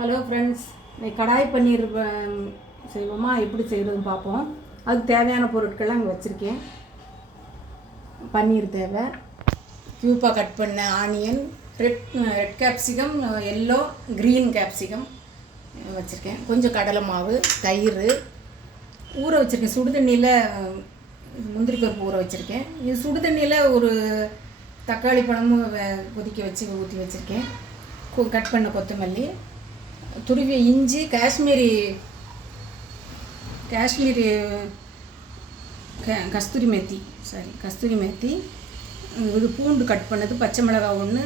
Hello friends இன்னைக்கு கடாய் பன்னீர் செய்வோமா? எப்படி செய்கிறதுன்னு பார்ப்போம் அதுக்கு தேவையான பொருட்கள்லாம் இங்கே வச்சுருக்கேன். பன்னீர் தேவை. க்யூப்பாக கட் பண்ண onion red red capsicum yellow green capsicum வச்சுருக்கேன். கொஞ்சம் கடலை மாவு தயிர். ஊற வச்சுருக்கேன். சுடு தண்ணியில் முந்திரி பருப்பு ஊற வச்சுருக்கேன். இது சுடு தண்ணியில் ஒரு தக்காளி பழமும் வே- கொதிக்க வச்சு ஊற்றி வச்சுருக்கேன். கட் பண்ண கொத்தமல்லி. துருவிய இஞ்சி காஷ்மீரி காஷ்மீரி க- கஸ்தூரி மேத்தி சாரி கஸ்தூரி மேத்தி. இது பூண்டு கட் பண்ணது பச்சை மிளகாய் ஒன்று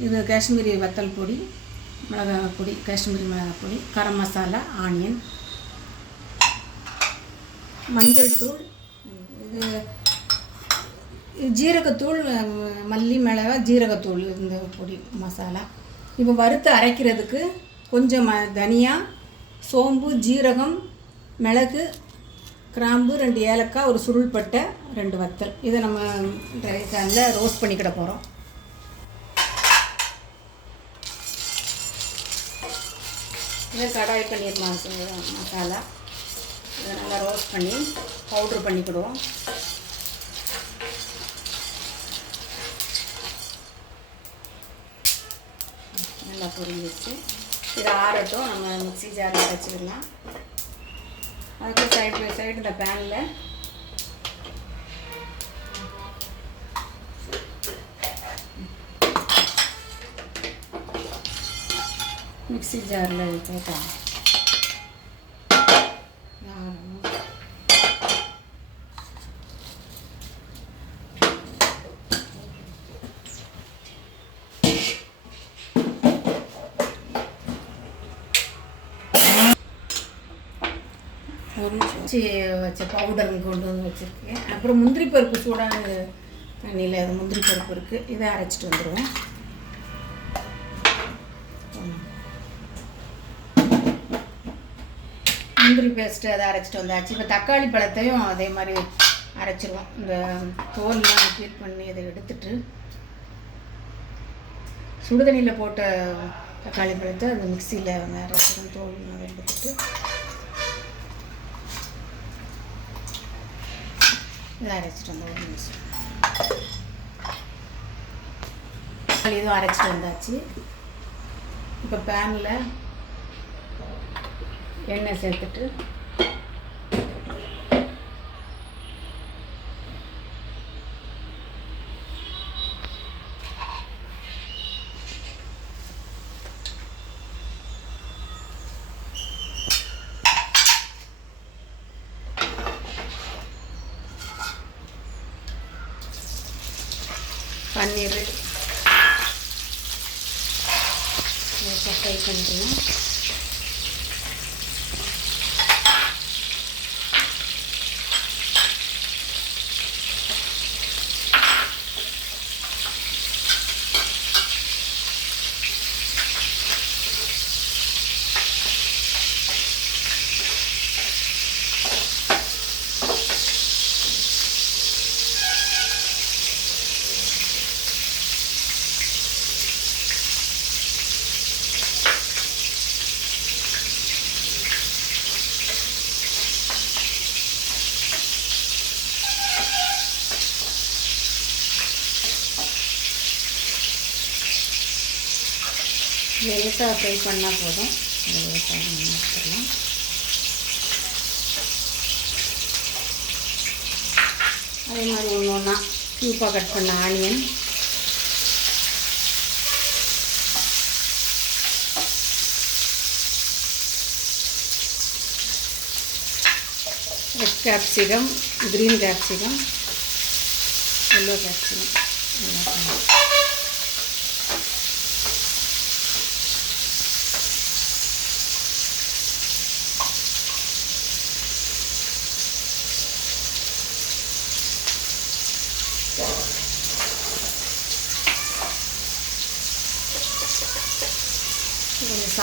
இது காஷ்மீரி வத்தல் பொடி மிளகாய் பொடி காஷ்மீரி மிளகாய் பொடி கரம் மசாலா ஆனியன். மஞ்சள் தூள் இது இது ஜீரகத்தூள் மல்லி மிளகாய் ஜீரகத்தூள் இந்த பொடி மசாலா. இப்போ வறுத்து அரைக்கிறதுக்கு கொஞ்சம் தனியாக தனியா சோம்பு ஜீரகம் மிளகு கிராம்பு ரெண்டு ஏலக்காய் ஒரு சுருள்பட்டை ரெண்டு வத்தல். இதை நம்ம நல்லா ரோஸ்ட் பண்ணிக்கிட போகிறோம் இதை கடாய் பண்ணிடலாம் மசாலா. இதை நல்லா ரோஸ்ட் பண்ணி பவுட்ரு பண்ணிக்கிடுவோம். நல்லா பொரிஞ்சிருச்சு. இதை ஆறட்டும். நம்ம மிக்ஸி ஜாரில் வச்சுக்கலாம் அதுக்கு சைடு பை சைடு இந்த பேனில் மிக்ஸி ஜாரில் போட்டோம் ஒரு நிமிஷம் வச்சு வச்ச பவுடர் கொண்டு வந்து வச்சுருக்கேன். அப்புறம் முந்திரி பருப்பு சூடான தண்ணியில் அது முந்திரி பருப்பு இருக்குது இதை அரைச்சிட்டு வந்துடுவோம் முந்திரி பேஸ்ட்டு அதை அரைச்சிட்டு வந்தாச்சு. இப்போ தக்காளி பழத்தையும் அதே மாதிரி அரைச்சிருவோம். இந்த தோல்லாம் ஃபீல் பண்ணி அதை எடுத்துட்டு சுடுதண்ணியில் போட்ட தக்காளி பழத்தை அந்த மிக்சியில் வந்து அரைச்சிடும் தோல் அதை எடுத்துட்டு இதை அரைச்சிட்டு வந்தோம் இதுவும் அரைச்சிட்டு வந்தாச்சு. இப்போ பேனில் எண்ணெய் சேர்த்துட்டு பன்னீர் ஃப்ரை பண்ணிக்கலாம் லேசாக ஃப்ரை பண்ணால் போதும். லேசாக நம்ம எடுத்துடலாம். அதே மாதிரி ஒன்று ஒன்றா சூப்பாக கட் பண்ண onion red capsicum green capsicum yellow capsicum எல்லாத்தையும்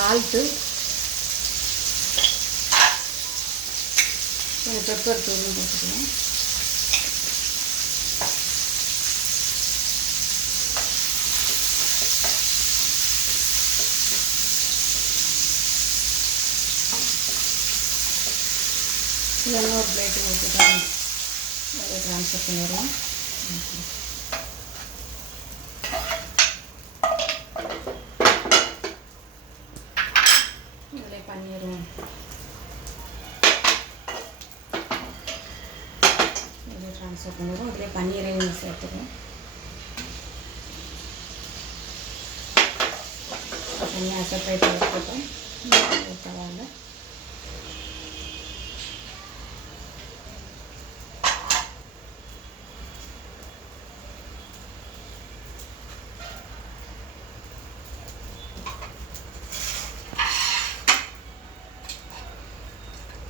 சால்ட்டு. கொஞ்சம் பெப்பர் தூளும் போட்டுக்கணும் இதெல்லாம் ஒரு பிளேட்டு கொடுத்துட்டாங்க அதை ட்ரான்ஸ்ஃபர் பண்ணிடுறோம். தனியாக செப்பரேட் எடுத்துட்டோம் தவாவில்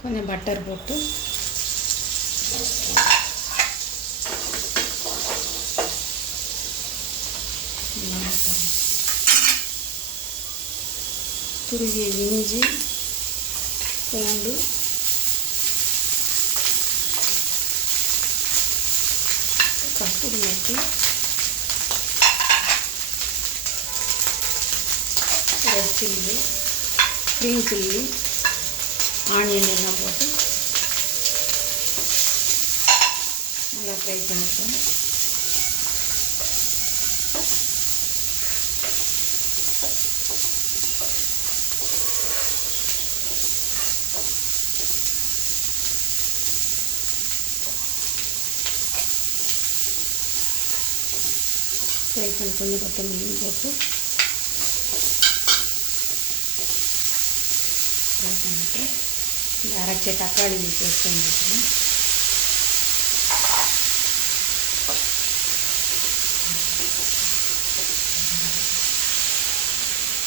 கொஞ்சம் பட்டர் போட்டு துருவிய இஞ்சி பூண்டு kasturi methi red chilli green chilli onion எல்லாம் போட்டு நல்லா ஃப்ரை பண்ணிப்பேன் ஃப்ரை பண்ணி கொஞ்சம் கொத்தமல்லியும் போட்டு ஃப்ரை பண்ணிட்டு இந்த அரைச்ச தக்காளி பேஸ்ட் போட்டுருவேன்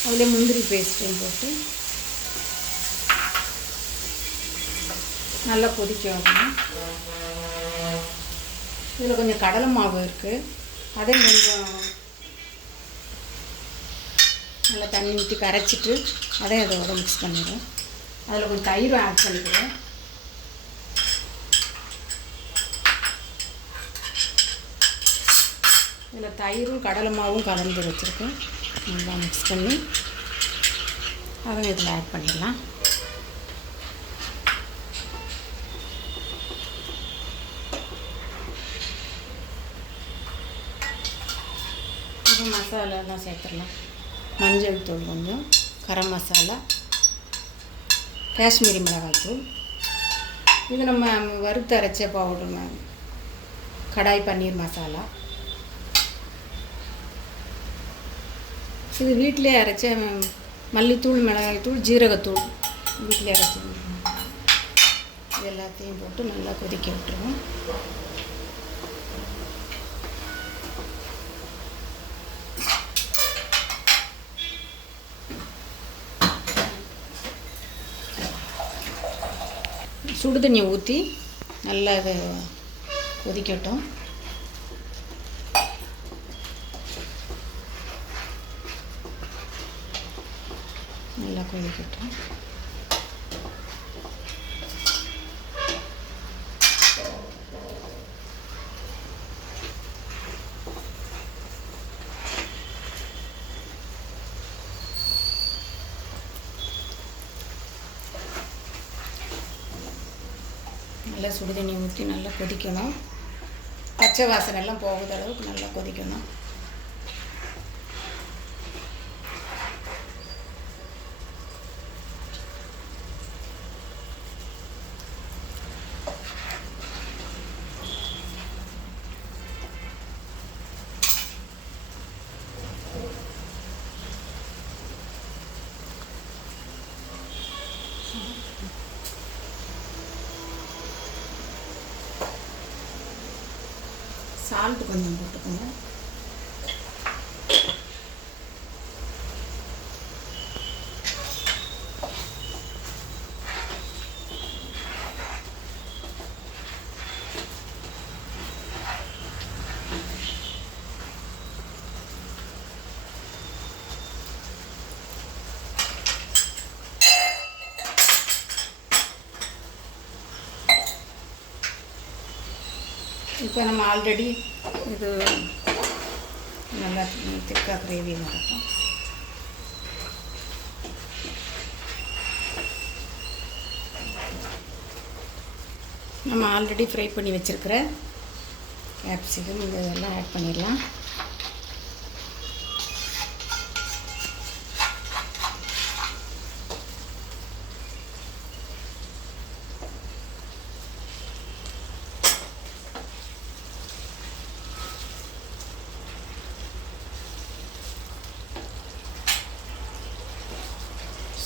அதில் முந்திரி பேஸ்ட்டையும் போட்டு நல்லா கொதிக்க வைக்கணும். இதில் கொஞ்சம் கடலை மாவு இருக்குது அதையும் கொஞ்சம் நல்லா தண்ணி ஊற்றி கரைச்சிட்டு அதையும் அதோட மிக்ஸ் பண்ணிடுவோம் அதில் கொஞ்சம் தயிரும் ஆட் பண்ணிக்கிறேன். இதில் தயிரும் கடலை மாவும் கலந்து வச்சுருக்கேன். நல்லா மிக்ஸ் பண்ணி அதையும் இதில் ஆட் பண்ணிடலாம். இப்போ மசாலாலாம் சேர்த்துடலாம் மஞ்சள் தூள் கொஞ்சம் கரம் மசாலா காஷ்மீரி மிளகாய்த்தூள் இது நம்ம வறுத்து அரைச்ச பவுடர் கடாய் பன்னீர் மசாலா இது வீட்டிலே அரைச்ச மல்லித்தூள் மிளகாய்த்தூள் ஜீரகத்தூள் வீட்டிலே அரைச்சி எல்லாத்தையும் போட்டு நல்லா கொதிக்க விட்டுருவோம். சுடு தண்ணியை ஊற்றி நல்லா இது கொதிக்கட்டும். நல்லா கொதிக்கட்டும். நல்லா சுடுதண்ணி ஊற்றி நல்லா கொதிக்கணும். பச்சை வாசனை எல்லாம் அளவுக்கு நல்லா கொதிக்கணும். சால்ட்டு கொஞ்சம் போட்டுக்கோங்க இப்போ நம்ம ஆல்ரெடி இது நல்லா திக்காக கிரேவி நடக்கும். நம்ம ஆல்ரெடி ஃப்ரை பண்ணி வச்சுருக்கிற கேப்சிகம் இதெல்லாம் ஆட் பண்ணிடலாம்.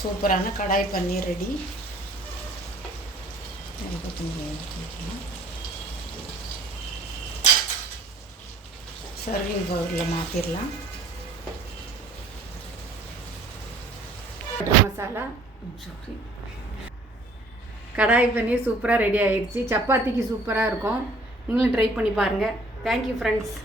சூப்பரான கடாய் பன்னீர் ரெடி. சர்விங் பவுலில் மாற்றிடலாம் பட்டர் மசாலா. சாரி கடாய் பன்னீர் சூப்பராக ரெடி ஆயிடுச்சு. சப்பாத்திக்கு சூப்பராக இருக்கும். நீங்களும் ட்ரை பண்ணி பாருங்கள் தேங்க்யூ ஃப்ரெண்ட்ஸ்